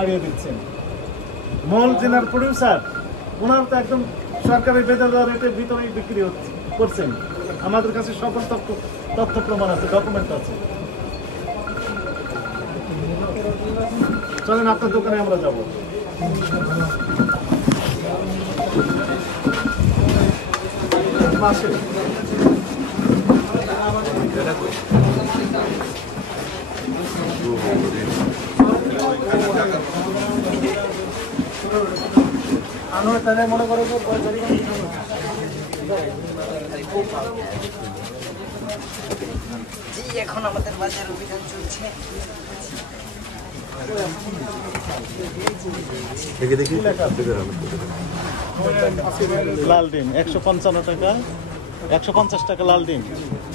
বাড়িয়ে দিচ্ছেন মল জেনার প্রোডিউসার ওনার তো একদম সরকারি বেদরকারি রেটে ভিতরেই বিক্রি করছেন। আমাদের কাছে সকল তথ্য প্রমাণ আছে, ডকুমেন্ট আছে। চলেন আপনার দোকানে আমরা যাব। মাসে আমরা তাহলে মনে করো এখন আমাদের বাজার অভিযান চলছে। লাল ডিম 155 টাকা, 150 টাকা লাল ডিম,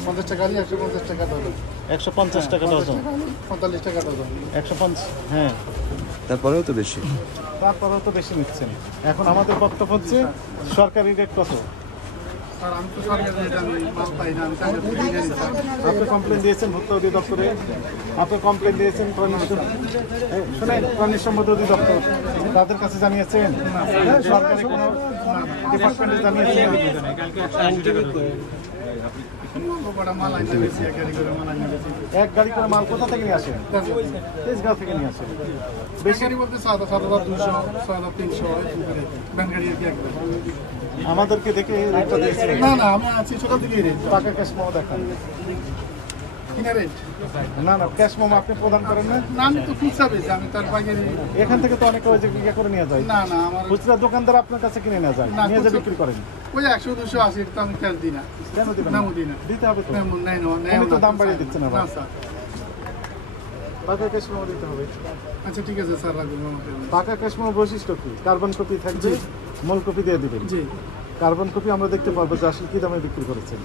50 টাকা 150 টাকা ডজন, 150 টাকা ডজন, 45 টাকা ডজন, 150। হ্যাঁ, তারপরেও তো বেশি, তারপরেও তো বেশি নিচ্ছেন। এখন আমাদের বক্তব্য হচ্ছে সরকারি রেট কত? আর আমি তো সরকারি রেট আমি মাল পাই না, আমি টাকা দিয়ে নিয়ে নিতাম। আপনি কমপ্লেন দিয়েছেন ভোক্তা অধিদপ্তরে, আপনি কমপ্লেন দিয়েছেন প্রাণী সম্পদ অধিদপ্তর, তাদের কাছে জানিয়েছেন? সরকারি কোনো ডিপার্টমেন্টে জানিয়েছেন? মাল আনতে গেছি, এক গাড়ি করে মাল আনতে গেছি। এক গাড়ি করে মাল কোথা থেকে নিয়ে আসেন? তেজগাঁও থেকে নিয়ে আসেন। বেশি গাড়ি বলতে 7,200, 7,300 ব্যান গাড়ি আর কি একবার। আমাদেরকে দেখে রেটটা দিয়েছেন? না না, আমি আছি সকাল থেকেই রেট। টাকা ক্যাশ মোমো দেখান। কিনা রেট? না না, ক্যাশ মোমো আপনি প্রদান করেন না? না, আমি তো খুচরা বেশি, আমি তার পাইকারি। এখান থেকে তো অনেকে ওই যে বিক্রি করে নিয়ে যায়। না না, আমার খুচরা দোকানদার আপনার কাছে কিনে নিয়ে যায়, না, নিয়ে যে খুচরা- বিক্রি করেন। ওই 100, 200 80 তো আমি ক্যাশ দিই না। কেন দিবেন না, না? দিই না। দিতে হবে তো। নেই উনি তো দাম বাড়িয়ে দিচ্ছেন আবার। না স্যার। টাকা ক্যাশ মোমো দিতে হবে। আচ্ছা ঠিক আছে স্যার, রাখবেন আমাকে। টাকা ক্যাশ মোমো বৈশিষ্ট্য কি? কার্বন কপি থাকবে, মূল কপি দিয়ে দিবেন। জি, কার্বন কপি আমরা দেখতে পারবো যে আসলে কি দামে বিক্রি করেছেন।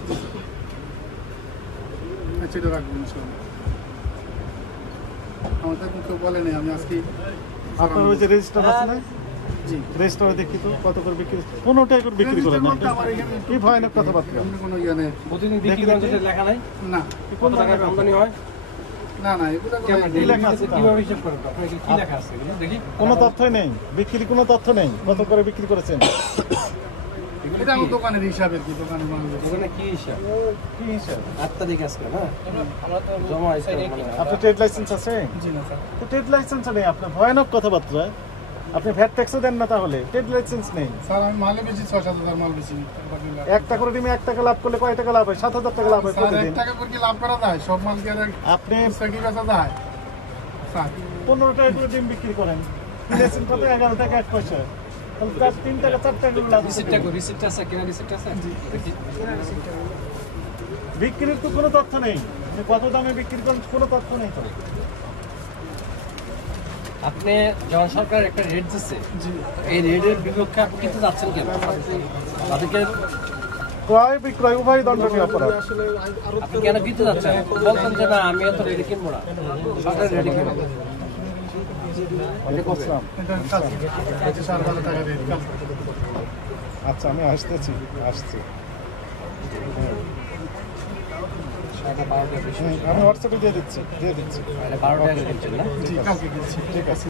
আচ্ছা এটা রাখবেন স্যার। আমার তো এখন কেউ বলে নাই, আমি আজকে। আপনার ওই যে রেজিস্টার আছে না, জি, রেজিস্টারে দেখি তো কত করে বিক্রি, 15 টাকা করে বিক্রি করেন না? আমার এখানে কি ভয়ানক কথাবার্তা। এমনি কোনো ইয়ে নেই। প্রতিদিন বিক্রি করেন যেটা লেখা নাই, না কত টাকা আমদানি হয়, না না, এগুলো কি লেখা আছে তাও? কিভাবে হিসাব করেন? আপনার কি লেখা আছে এগুলো দেখি। কোনো তথ্যই নেই, বিক্রি কোনো তথ্য নেই, কত করে বিক্রি করেছেন। এটা আমার দোকানের হিসাব আর কি, দোকানের মানুষ। ওখানে কি হিসাব? কি হিসাব? 8 তারিখ আজকে না, জমা আছে মানে। আপনার ট্রেড লাইসেন্স আছে? জি না স্যার। তো ট্রেড লাইসেন্স নেই আপনার, ভয়ানক কথাবার্তা। আপনি ভ্যাট ট্যাক্সও দেন না, তাহলে ট্রেড লাইসেন্স নেই। স্যার আমি মালে বেশি 6-7 মাল বেশি। একটা করে ডিমে 1 টাকা লাভ করলে কয় টাকা লাভ হয়? 7,000 টাকা লাভ হয় স্যার প্রতিদিন। 1 টাকা করে কি লাভ করা যায়? সব মাল কি আর আপনি সেটি বেচা যায়? স্যার 15 টাকা করে ডিম বিক্রি করেন, কিনেছেন কত? 11 টাকা 1 পয়সা। তাহলে তার 3 টাকা 4 টাকা করে লাভ হচ্ছে। রিসিপ্ট আছে, কেনা রিসিপ্ট আছে দেখি। বিক্রির তো কোনো তথ্য নেই, আপনি কত দামে বিক্রি করেন কোনো তথ্য নেই তো। আপনি যখন সরকার একটা রেট দিচ্ছে, এই রেটের বিপক্ষে আপনি কিন্তু যাচ্ছেন কেন? তাদেরকে ক্রয় বিক্রয় উভয় দণ্ডনীয় অপরাধ। আপনি কেন কিনতে যাচ্ছেন? বলছেন যে না আমি এত রেটে কিনবো না, সরকারের রেটে কিনবো। ওয়ালাইকুম আসসালাম। এটা কালকে আচ্ছা স্যার, ভালো টাকা রেট কালকে। আচ্ছা আমি আসছি। সাড়ে 12টা বেশি, আমি হোয়াটসঅ্যাপে দিয়ে দিচ্ছি। 12টা কিনছেন না? জি কালকে গেছি। ঠিক আছে।